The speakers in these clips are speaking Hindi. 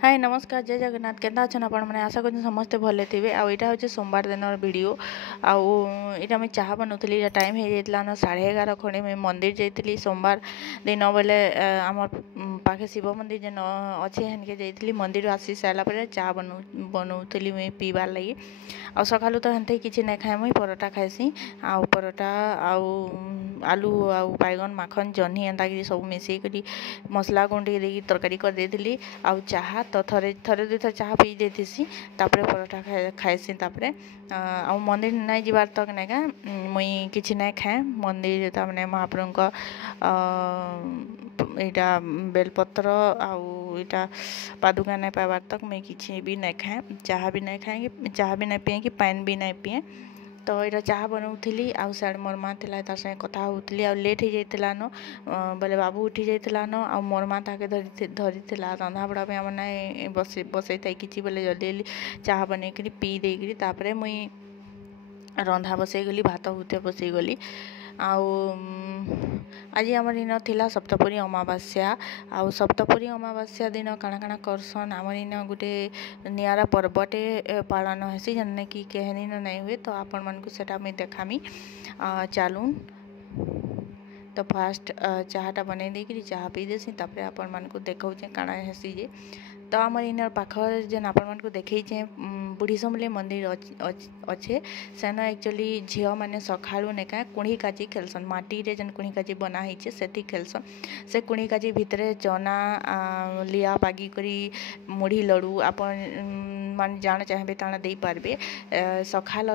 हाय नमस्कार जय जगन्नाथ केन्ता अच्छन आपण मैंने आशा कर समस्ते भले थे आईटा हूँ सोमवार दिन वीडियो आईटा मुझे चाह बनौली टाइम हो जाता ना 11:30 खड़े मुझे मंदिर जाइली सोमवार दिन बोले आम पाखे शिव मंदिर जेन अच्छे हेनके जाइली मंदिर आसी सारापर चाह बनौली मुझे पीबार लगी आ सकालू तो हेन्ते किसी नहीं खाए मुई परोटा खाएसी आउ परोटा आउ आलू आउ बैगन माखन जह्नी एंता सब मिसेक मसला गुंड तरकारी कर देली आउ चाह तो थरे दुई थर चाह पी देसी तापर परोटा खाएसी तापर आ मंदिर नहीं जीवार तक नहीं का मुई किसी नहीं खाए मंदिर तमाने महाप्रभु इटा बेलपत्र आईटा पादुका नहीं पाइबार तक मुई किसी भी नहीं खाए चाह भी नहीं खाए चाह भी नहीं पिए कि पानी भी नहीं पिए तो यहाँ चाह बनौली आउ साढ़े मोर माँ थी तार संगे कथा होती आ लेट हो जाता न बोले बाबू उठी जाता न आ मोर माँ ताके धरी रंधा बड़ा पे आम ना बसई था कि बोले जल्दी जल्दी चाह बनईकरी पी देकरी तापर मुई रंधा बसई गली भात भूत बसई गली आउ आज आम इन थिला सप्तपुरी अमावास्या आउ सप्तपुरी अमावास्या दिन काଣା काଣା करसन आम इन गोटे नियारा पर्वटे पालन हेसी जन्ने कि केहनी नहीं हुए तो आपण मन को सेटा मुई देखामी चलून तो फास्ट चाहटा बनई देकरी चाह पी देसी तापर आपण मन को देखौचे काଣା हेसी जे तो आम इन पाख जेन आपण मन को देखैचे बुढ़ी समले मंदिर अच्छे सेन एक्चुअली झील मैंने सकाळू नेका कुणी काची खेलसन माटी रे जेन कुणी काची बना होइछे सेठी खेलसन से कुणी काची भितरे चना लिया पागी करी मुढ़ी लड़ू आपण मान जान चाहे ताना दे पारबे सकाल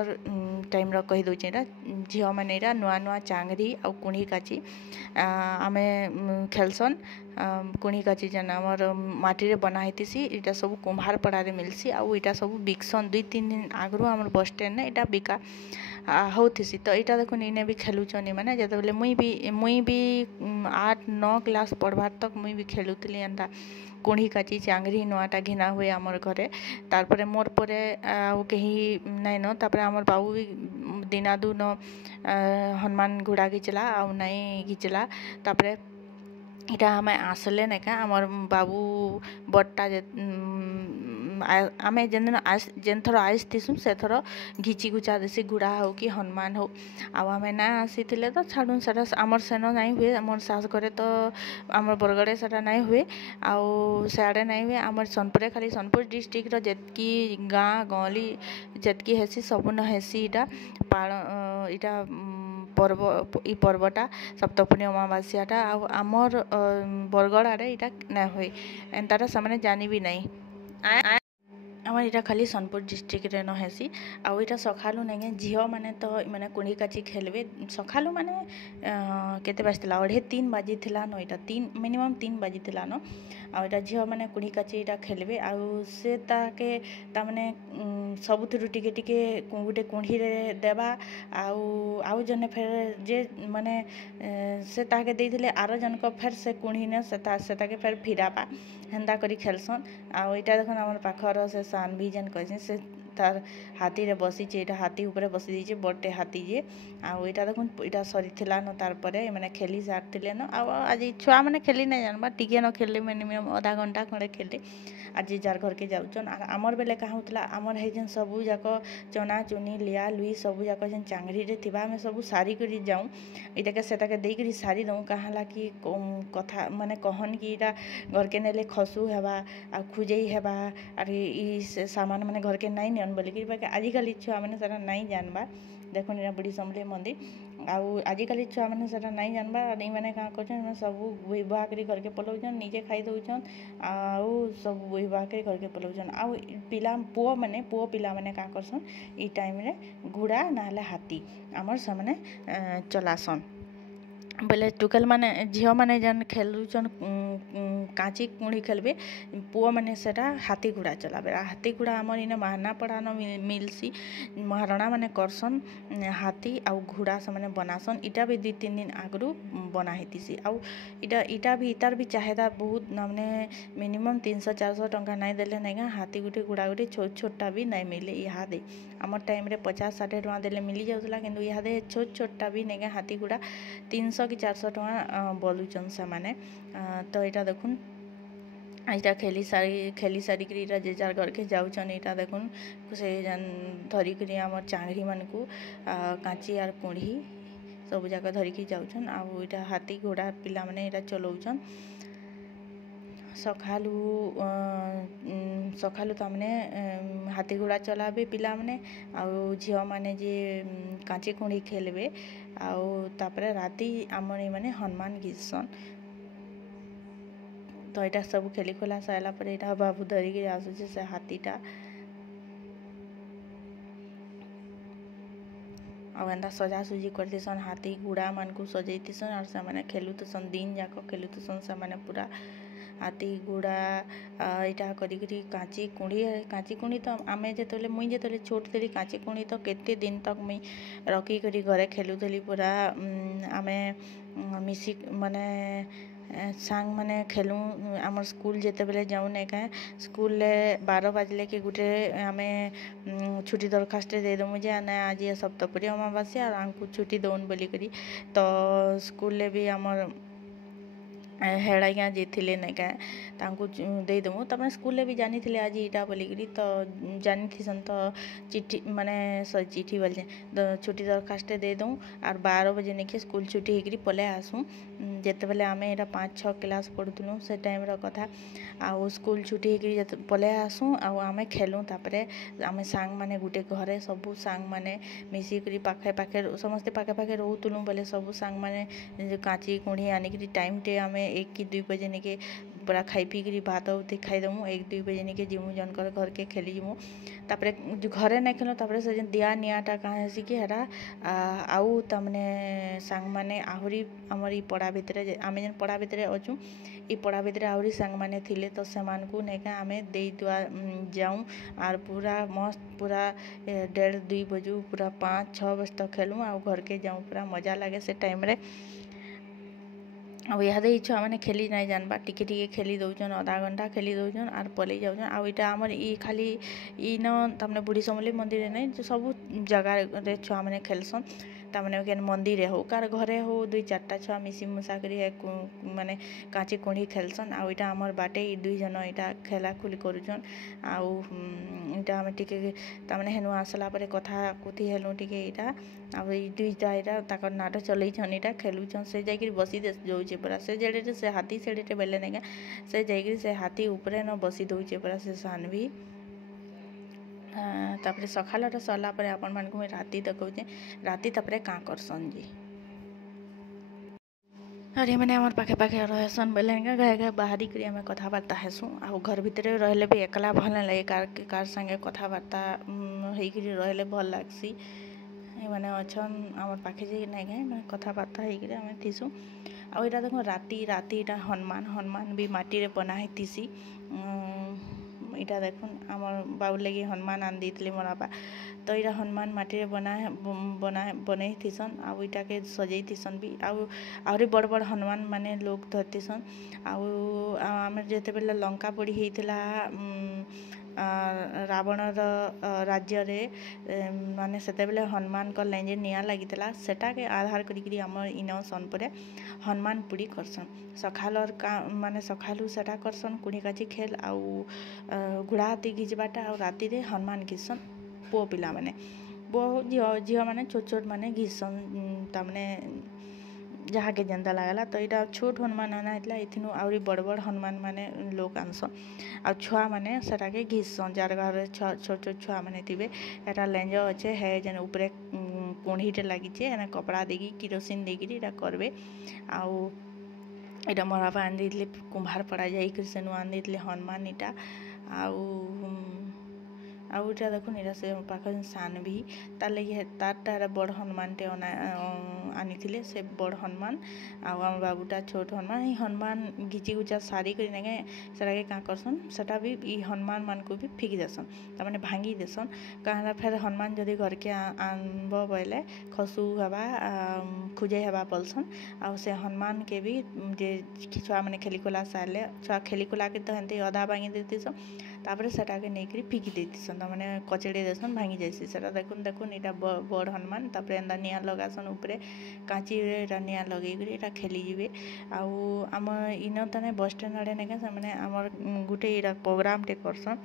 टाइम रो कहि दोचे रा झील मैंने नुआ नुआ चांगरी आ कुणी काची आमे खेलसन कुणी काची जेन आमर माटी रे बना होती इटा सब कुम्हार पड़ारे मिलसी आउ इटा सब बिकसन 2-3 दिन आगु आम बस स्टैंड ने इटा बिका होती तो यहाँ देखो इने भी खेलुचन मैंने जो बोले मुई भी 8-9 क्लास पढ़वार तक मुई भी खेलुली एंता कुणी काची चांगरी नुआटा घिना हुए आमर घरे तारपरे मोर परे कहीं नाइन तापर आमर बाबू भी दिनादू न हनुमान घोड़ा घिचला आउ नहीं घिचला तापर इटा आम आसले ना आमर बाबू बट्टा आम जेन थर आसतीसु से थर घिची घुचा देसी घोड़ा हो कि हनुमान हो आम ना आसी तो छाड़ू से आमर सेन नहीं हुए आमर सास घरे तो आमर बरगड़े से नहीं हुए आउ सियाड़े नहीं हुए आमर सोनपुर खाली सोनपुर डिस्ट्रिक्ट जेतकी गाँ गली जेतकी हेसी सबन हेसी इटा इटा पर्व ई पर्वटा सप्तपुरी अमावास्याटा आमर बरगड़ आड़े इटा नहीं हुए एंताटा से जानी भी नहीं आम यहाँ खाली सोनपुर डिस्ट्रिक्ट रे न हेसी आउ यहाँ सकालू नहीं झील मैंने तो मैंने कुणी काची खेलबे सकालू मैंने केते बाजिला 2:30 बाजिला न यहाँ मिनिमम 3 बाजिला न आटा झील मैंने कुणी काची यहाँ खेलबे आउ से ताके तामने सबुथिरु टिके टिके गोटे कुंढी रे देबा आउ जने फेर जे माने से ताके देइथिले आरो जनक फेर से कुंढी ने से ताके फेर फिराबा हेन्ता करी खेलसन आउ इटा देखन हमर पाखर से सानवी जेन कहछे से तार हाथी रे बसीचे इटा हाथी ऊपर बसी दीचे बड़े हाथी जे आउ इटा देखन इटा सरी थिला न तार परे माने खेली सारथिले न आउ आज छुआ माने खेली नहीं जानबा टिके न खेलले मिनिमम आधा घंटा खंडे खेले आज जार घर के जाउचन आमर बेले कहा होतला आमर हे जेन सबु जाक चना चुनी लिया लुई सबु जाक जेन चांगरी रे थिबा हमें सबु सारी करी जाऊँ इटाके सेटाके देई करी सारी दऊँ कहाला कि कथा माने कहन कि इटा घर के नेले खसु हेबा आ खुजेई हेबा आर ई सामान माने घर के नहीं नियन बोलिकी बाकी आजिकल छुआ मैंने सारा नहीं जानबा देखुन इना बुढ़ी समले मंदिर आउ आजिकल छुआ मैंने सारा नहीं जानबा नहीं मैंने क्या कर सब बोई बुहा कर घर के पलाउन निजे खाई दौन आउ सब बोई बुहा कर घर के पलाउन आउ पिला पुओ पिला मैंने क्या करसन ई टाइम रे घोड़ा ना हाथी आमर से मैंने चलासन बोले टुकेल माने झील मैंने जेन खेलुचन काची कुणी खेलबे पुओ मैंने सेटा हाथी घोड़ा चलाबे हाथी घोड़ा आमर इन महाना पड़ा न मिलसी महाराणा मैंने करसन हाथी आउ घोड़ा से मैंने बनासन इटा भी 2-3 दिन आगु बना हेतीसी आउ इटा भी इतार भी चाहेदा बहुत मैंने मिनिमम 300-400 टंका नहीं देले नहीं हाथी गुटे घोड़ा गुटे छोट छोटा भी नहीं मिले इहादे आमर टाइम रे 50-60 टंका देले मिली जाउतला किंतु इहादे छोट छोटा भी नहीं हाथी घोड़ा 300 कि 400 टंका बोलुचन से माने तो यहाँ देखुन ଏଇଟା ଖେଲି ସାରିକିରି ଏଇଟା ଯେ ଯାର ଘରକେ ଯାଉଛନ୍ ଏଇଟା ଦେଖୁନ୍ ସେ ଧରିକିରି ଆମର ଚାଙ୍ଗରି ମାନଙ୍କୁ କାଞ୍ଚି ଆର୍ କୁଣ୍ଢି ସବୁ ଯାକ ଧରିକି ଯାଉଛନ୍ ଆଉ ଏଇଟା ହାତୀ ଘୋଡ଼ା ପିଲାମାନେ ଏଇଟା ଚଲାଉଛନ୍ ସକାଳୁ ତାମାନେ ହାତୀ ଘୋଡ଼ା ଚଲାବେ ପିଲାମାନେ ଆଉ ଝିଅମାନେ ଯେ କାଞ୍ଚି କୁଣ୍ଢି ଖେଳିବେ ଆଉ ତାପରେ ରାତି ଆମର ଏମାନେ ହନୁମାନ ଗୀତସନ୍ ତ ଏଇଟା ସବୁ ଖେଲି ଖୋଲା ସାରିଲା ପରେ ଏଇଟା ବାବୁ ଧରିକି ଆସୁଛି ସେ ହାତୀଟା ଆଉ ଏନ୍ତା ସଜାସୁଜି କରିଥିସନ୍ ହାତୀ ଘୋଡ଼ା ମାନଙ୍କୁ ସଜେଇଥିସନ୍ ଆଉ ସେମାନେ ଖେଲୁଥିସନ୍ ଦିନ ଯାକ ଖେଲୁଥିସନ୍ ସେମାନେ ପୁରା ହାତୀ ଘୋଡ଼ା ଏଇଟା କରିକିରି କାଞ୍ଚି କୁଣ୍ଡି ତ ଆମେ ମୁଇଁ ଯେତେବେଳେ ଛୋଟ ଥିଲି କାଞ୍ଚି କୁଣ୍ଡି ତ କେତେ ଦିନ ତକ ମୁଇଁ ରଖିକରି ଘରେ ଖେଲୁଥିଲି ପୁରା ଆମେ ମିଶି ମାନେ ସାଙ୍ଗ ମାନେ ଖେଲୁ ଆମର ସ୍କୁଲ ଯେତେବେଳେ ଯାଉନ୍ ଏକା ସ୍କୁଲରେ 12 ବାଜିଲେ କି ଗୁଟେ ଆମେ ଛୁଟି ଦରଖାସ୍ତ ଦେଇଦେମୁ ଯେ ନା ଆଜି ସପ୍ତପୁରୀ ଅମାବାସ୍ୟା ଆଉ ଆମକୁ ଛୁଟି ଦଉନ୍ ବୋଲିକରି ତ ସ୍କୁଲରେ ବି ଆମର ହେଡ଼ ଆଜ୍ଞା ଯାଇଥିଲେ ନାଇକା ତାଙ୍କୁ ଦେଇଦେମୁ ତାପରେ ସ୍କୁଲରେ ବି ଜାଣିଥିଲେ ଆଜି ଏଇଟା ବୋଲିକିରି ତ ଜାଣିଥିସନ୍ ତ ଚିଠି ମାନେ ଚିଠି ବୋଲଛେ ଛୁଟି ଦରଖାସ୍ତ ଦେଇଦେଉଁ ଆର୍ 12 ବଜେ ନେଇକି ସ୍କୁଲ ଛୁଟି ହେଇକିରି ପଳେଇ ଆସୁଁ ଯେତେବେଳେ ଆମେ ଏଇଟା 5-6 କ୍ଲାସ୍ ପଢ଼ୁଥିଲୁ ସେ ଟାଇମ୍ର କଥା ଆଉ ସ୍କୁଲ ଛୁଟି ହେଇକିରି ପଳେଇ ଆସୁଁ ଆଉ ଆମେ ଖେଲୁଁ ତାପରେ ଆମେ ସାଙ୍ଗମାନେ ଗୋଟେ ଘରେ ସବୁ ସାଙ୍ଗମାନେ ମିଶିକରି ପାଖେ ସମସ୍ତେ ପାଖେ ରହୁଥିଲୁ ବୋଲେ ସବୁ ସାଙ୍ଗମାନେ କାଞ୍ଚି କୁଣ୍ଡି ଆଣିକିରି ଟାଇମ୍ଟେ ଆମେ 1 କି 2 ବଜେ ନେଇକି ପୁରା ଖାଇ ପିଇକିରି ଭାତ ଉଠି ଖାଇଦେମୁ 1-2 ବଜେ ନେଇକି ଯିମୁ ଜଣଙ୍କର ଘରକେ ଖେଲି ଯିମୁ ତାପରେ ଘରେ ନାଇଁ ଖେଲୁ ତାପରେ ସେ ଯେନ୍ ଦିଆ ନିଆଁଟା କାଁ ହେସି କି ହେରା ଆଉ ତାମାନେ ସାଙ୍ଗମାନେ ଆହୁରି ଆମର ଇ ପଡ଼ା ଭିତରେ ଆମେ ଯେନ୍ ପଡ଼ା ଭିତରେ ଅଛୁ ଇ ପଡ଼ା ଭିତରେ ଆହୁରି ସାଙ୍ଗମାନେ ଥିଲେ ତ ସେମାନଙ୍କୁ ନେଇକା ଆମେ ଦେଇ ଦୁଆ ଯାଉଁ ଆର୍ ପୁରା ମସ୍ତ ପୁରା 1:30-2 ବଜୁ ପୁରା 5-6 ବଜେ ତକ୍ ଖେଲୁ ଆଉ ଘରକେ ଯାଉଁ ପୁରା ମଜା ଲାଗେ ସେ ଟାଇମ୍ରେ ଆଉ ଇହାଦେ ଇ ଛୁଆମାନେ ଖେଲି ନାଇଁ ଜାନବା ଟିକେ ଖେଲି ଦଉଛନ୍ ଅଧା ଘଣ୍ଟା ଖେଲି ଦଉଛନ୍ ଆର୍ ପଲେଇ ଯାଉଛନ୍ ଆଉ ଏଇଟା ଆମର ଖାଲି ଇନ ତାମାନେ ବୁଢ଼ୀ ସମଲେଇ ମନ୍ଦିରରେ ନାଇଁ ସବୁ ଜାଗାରେ ଛୁଆମାନେ ଖେଲସନ୍ ତାମାନେ କେନ୍ ମନ୍ଦିରରେ ହଉ କାର ଘରେ ହଉ 2-4ଟା ଛୁଆ ମିଶି ମୁଶା କରି ମାନେ କାଞ୍ଚି କୁଣ୍ଡି ଖେଲସନ୍ ଆଉ ଏଇଟା ଆମର ବାଟେ ଇ 2 ଜଣ ଏଇଟା ଖେଲାଖୁଲି କରୁଛନ୍ ଆଉ ଏଇଟା ଆମେ ଟିକେ ତାମାନେ ହେନୁ ଆସିଲା ପରେ କଥା କୁଥି ହେଲୁ ଟିକେ ଏଇଟା ଆଉ ଏଇ 2ଟା ଏଇଟା ତାଙ୍କର ନାଟ ଚଲେଇଛନ୍ ଏଇଟା ଖେଲୁଛନ୍ ସେ ଯାଇକିରି ବସି ଯାଉଛେ ପୁରା ସେ ଜେଡ଼େଟେ ସେ ହାତୀ ସେଡ଼େଟେ ବେଲେ ନେଇକା ସେ ଯାଇକିରି ସେ ହାତୀ ଉପରେ ନ ବସି ଦଉଛେ ପୁରା ସେ ସାନଭି ତାପରେ ସକାଳଟା ସରିଲା ପରେ ଆପଣମାନଙ୍କୁ ମୁଇଁ ରାତି ଦେଖଉଛେ ରାତି ତାପରେ କାଁ କରସନ୍ ଯେ ଆର୍ ଏମାନେ ଆମର ପାଖେ ରହେସନ୍ ବେଲେ ଘାଏ ବାହାରିକରି ଆମେ କଥାବାର୍ତ୍ତା ହେସୁଁ ଆଉ ଘର ଭିତରେ ରହିଲେ ବି ଏକଲା ଭଲ ନାଇଁ ଲାଗେ କାର ସାଙ୍ଗେ କଥାବାର୍ତ୍ତା ହେଇକିରି ରହିଲେ ଭଲ ଲାଗ୍ସି ଏମାନେ ଅଛନ୍ ଆମର ପାଖେ ଯେ ନାଇଁ ଘାଏ ମାନେ କଥାବାର୍ତ୍ତା ହେଇକିରି ଆମେ ଥିସୁଁ ଆଉ ଏଇଟା ଦେଖୁନ୍ ରାତି ଏଇଟା ହନୁମାନ ବି ମାଟିରେ ବନା ହେଇଥିସି ଏଇଟା ଦେଖୁନ୍ ଆମର ବାବୁ ଲାଗି ହନୁମାନ ଆଣି ଦେଇଥିଲେ ମୋର ବାପା ତ ଏଇଟା ହନୁମାନ ମାଟିରେ ବନେଇଥିସନ୍ ଆଉ ଏଇଟାକେ ସଜେଇଥିସନ୍ ବି ଆଉ ଆହୁରି ବଡ଼ ହନୁମାନ ମାନେ ଲୋକ ଧରିଥିସନ୍ ଆଉ ଆମେ ଯେତେବେଳେ ଲଙ୍କା ପୋଡ଼ି ହେଇଥିଲା ରାବଣର ରାଜ୍ୟରେ ମାନେ ସେତେବେଳେ ହନୁମାନଙ୍କ ଲାଇନ୍ ଯେ ନିଆଁ ଲାଗିଥିଲା ସେଟାକେ ଆଧାର କରିକିରି ଆମର ଇନ ସୋନପୁରରେ ହନୁମାନ ପୁଡ଼ି କରସନ୍ ମାନେ ସକାଳୁ ସେଟା କରସନ୍ କୁଣି କାଚି ଖେଲ ଆଉ ଘୋଡ଼ା ହାତୀ ଘିଚବାଟା ଆଉ ରାତିରେ ହନୁମାନ ଘିଚସନ୍ ପୁଅ ପିଲାମାନେ ଝିଅମାନେ ଛୋଟ ମାନେ ଘିଚସନ୍ ତାମାନେ ଯାହାକେ ଯେନ୍ତା ଲାଗ୍ଲା ତ ଏଇଟା ଛୋଟ ହନୁମାନ ଅନା ହେଇଥିଲା ଏଥିନୁ ଆହୁରି ବଡ଼ ହନୁମାନ ମାନେ ଲୋକ ଆନସନ୍ ଆଉ ଛୁଆମାନେ ସେଟାକେ ଘିଚସନ୍ ଯାର ଘରେ ଛୋଟ ଛୁଆମାନେ ଥିବେ ଏଟା ଲେଞ୍ଜ ଅଛେ ହେ ଯେନ୍ ଉପରେ କୁଣ୍ଢିଟେ ଲାଗିଛେ ଏନେ କପଡ଼ା ଦେଇକି କିରୋସିନ ଦେଇକିରି ଏଇଟା କରବେ ଆଉ ଏଇଟା ମୋର ବାପା ଆଣି ଦେଇଥିଲେ କୁମ୍ଭାର ପଡ଼ା ଯାଇକରି ସେନୁ ଆଣି ଦେଇଥିଲେ ହନୁମାନ ଏଇଟା ଆଉ ଏଇଟା ଦେଖୁନ୍ ଏଇଟା ସେ ପାଖରେ ସାନଭି ତାର୍ ଲାଗି ତାରଟା ବଡ଼ ହନୁମାନଟେ ଆଣିଥିଲେ ସେ ବଡ଼ ହନୁମାନ ଆଉ ଆମ ବାବୁଟା ଛୋଟ ହନୁମାନ ଏଇ ହନୁମାନ ଘିଚି ଘୁଚା ସାରିକରି ନାଇକେ ସେଟାକେ କାଁ କରସନ୍ ସେଟା ବି ଇ ହନୁମାନ ମାନଙ୍କୁ ବି ଫିକି ଦେସନ୍ ତାମାନେ ଭାଙ୍ଗି ଦେସନ୍ କାହିଁକିନା ଫେର୍ ହନୁମାନ ଯଦି ଘରକେ ଆନବ ବୋଇଲେ ଖସୁ ହେବା ଖୁଜେଇ ହେବା ବୋଲସନ୍ ଆଉ ସେ ହନୁମାନକେ ବି ଯେ ଛୁଆମାନେ ଖେଲିଖୁଲା ସାରିଲେ ଛୁଆ ଖେଲିଖୁଲାକେ ତ ହେନ୍ତି ଅଧା ଭାଙ୍ଗି ଦେଇଥିସନ୍ तापर सेटा के नहीं फिकी देसन मैंने कचेड़ी देसन भांगी जासी सेटा देखुन देखुन यहाँ बड़ हनुमान तापर एंदा निआ लगासन उपरे काची निआ लगे यहाँ खेली जीवे आम इन तने बस स्टैंड आड़े नेके से आमर गोटे यहाँ प्रोग्राम टे करसन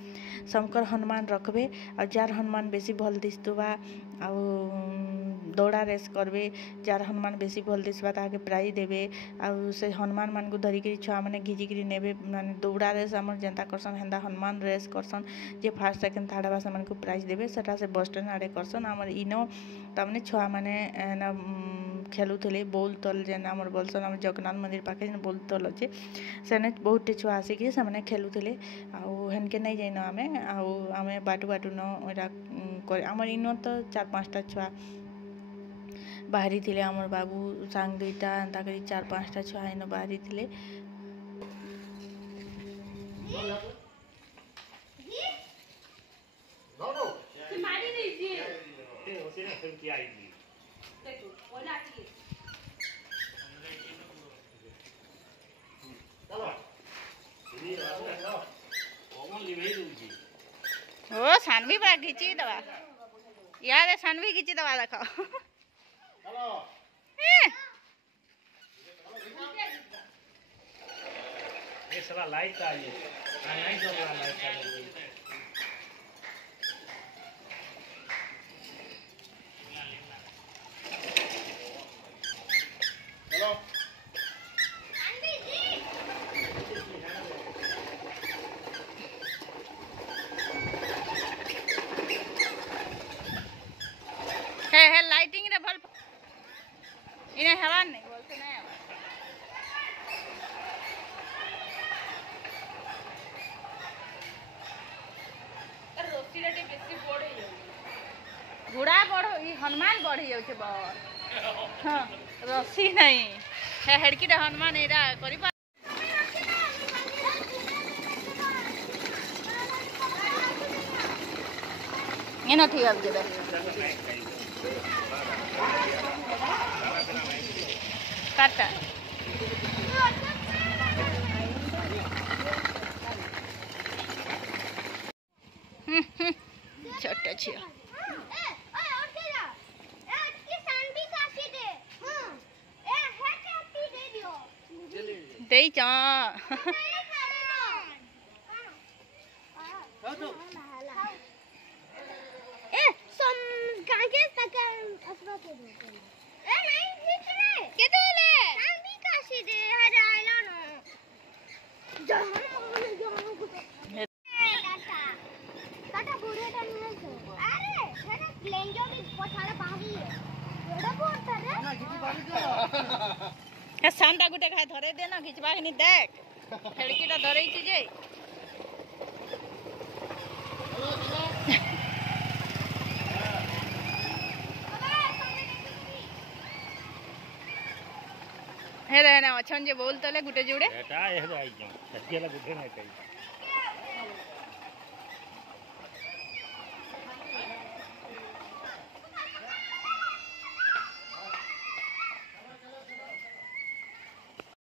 शंकर हनुमान रखबे आ जार हनुमान बेसी भल दिसुवा आ दौड़ा रेस करबे जार हनुमान बेसी भल दिसवा ताके प्राइज देबे आ से हनुमान मान को धरिकी छुआ मैंने घिचिकी नेबे माने दौड़ा रेस आमर जेनता करसन हेन्दा हनुमान रेस करसन जे फर्स्ट सेकेंड थर्ड बा से को प्राइज देबे सेटा से बस स्टैंड आड़े करसन आमर इनो तमने छुआ मैंने खेलुले बोल तल जेन आमर बोलसन आम जगन्नाथ मंदिर पाखे जेन बोल तल अच्छे सेने बहुत छुआ आसिकी से खेलुले हेनके नहीं जाइन आमे बाटू बाटू न आमर इन तो 4-5टा छुआ बाहरी थिले आमर बाबू सांग दुईटा एंता करी 4-5टा छुआ इन बाहरी थिले ओ सानवी बा खींची दवा यार सानवी खींची दवा देखो ये सारा लाइट आ ये नहीं चल रहा लाइट आ हेलो है लाइटिंग रे भल इने हवा नहीं बोलते नहीं हवा रोटी रेटी बेसी बड़ हो जाउ घोड़ा बड़ ई हनुमान बढ़ जाउ छे बहुत हां रस्सी नहीं है हेडकी रे हनुमान एरा करी एना ठीक अब जेबे काटा छोटा छिया दे जा सांडा गुटे खाए धरे देना खिचबा नहीं देख खिड़कीटा धरे जे हे रे ना अच्छा जे बोल तले गुटे जुड़े बेटा ये आई जा सच्ची वाला गुटे नहीं कही